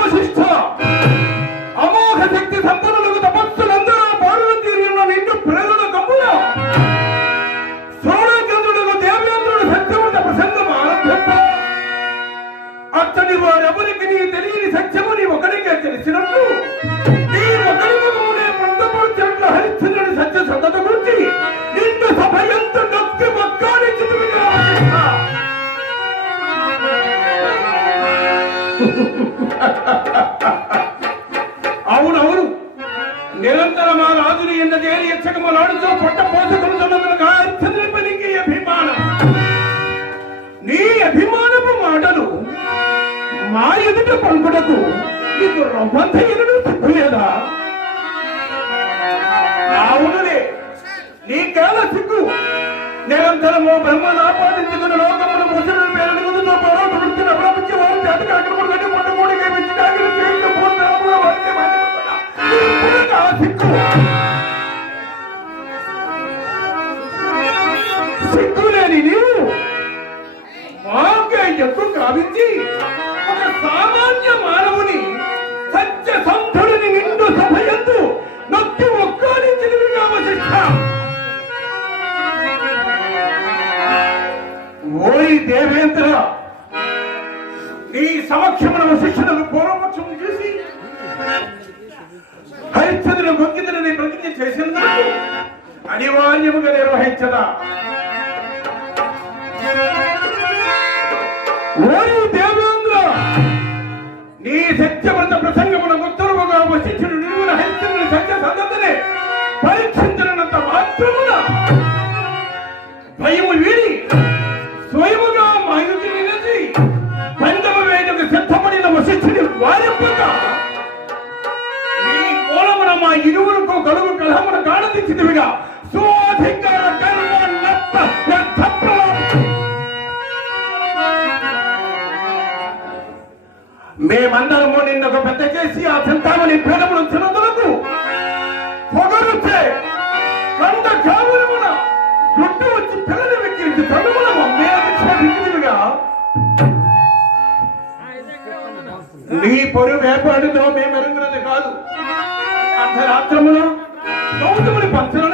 వశిష్ఠ, అమోఘ శక్తి సంపన్నులకు తపస్సులందరూ బారులు తీరిన నిండు ప్రేరణ కమ్మున సోళకేంద్రులకు దేవేంద్రుడు సత్యవంత ప్రసంగం ఆరంభింప అతని వారెవరికి నీ తెలియని సత్యము నీ ఒకరికే తెలిసినట్లు నీ ఒకరి ముఖమునే పొందపరిచినట్లు హరిశ్చంద్రుని సత్య సంగత గురించి నిండు సభ ఎంత నొక్కి మొక్కాలించుతుగా అవునవును, నిరంతరం ఆ రాజుని ఎన్న చేరి యక్షకములాడుతూ పొట్ట పోసుకుంటున్నందుకు హరిశ్చంద్రుని పనికి అభిమానం. నీ అభిమానపు మాటలు మా ఎదుట పలుకుటకు నీకు రొమ్మంతయుడు సిగ్గులేదా? అవునులే, నీకేళ సిగ్గు. నిరంతరము బ్రహ్మను ఆపాదించుకున్న లోకమును ముసలి పేరు ముందుతో పోరాటం వృత్తిని అభివృద్ధి వారు జాతక అక్రమం కట్టి పొట్టమూడి వేయించి కాగిన చేయించి పూర్ణ సిగ్గు సిగ్గులేని నీవు మాకే ఎక్కువ కావించి ఒక సామాన్య మానవుని సత్య సంధుడిని నిండు సభయందు నొక్కి ఒక్కాలించినవిగా వశిష్ఠ. ఓరి దేవేంద్ర, నీ సమక్షమున వశిష్ఠులను పూర్వపక్షం చేసి హరిశ్చంద్రుని మొక్కిదని ప్రతిజ్ఞ చేసినందుకు అనివార్యముగా నిర్వహించదా? ఓరి దేవేంద్ర, నీ సత్యవ్రత ప్రసంగమున ఉత్తరముగా వశిష్ఠుడు నిర్గుణ హరిశ్చంద్రుని సత్య సంగతిని పరీక్షించినంత మాత్రమున భయము వీడి స్వయముగా మాయుతి నిలిచి పందమ వేటకు సిద్ధపడిన వశిష్ఠుని వారింపక నీ మూలమున మా ఇరువులకు కలుగు కలహమును కాణదించినవిగా స్వాధికార కర్మ నత్త మేమందరము నిన్నొక పెద్ద చేసి ఆ చింతామణి పేదమును చిన్నదులకు పొగరుచే కంద కావులమున గుడ్డు వచ్చి పిల్లలు వెక్కించి తనుమున మేలుగా నీ పొరు వేపాడుతో మేమెరుగున్నది కాదు. అర్ధరాత్రమున గౌతముని పంచలను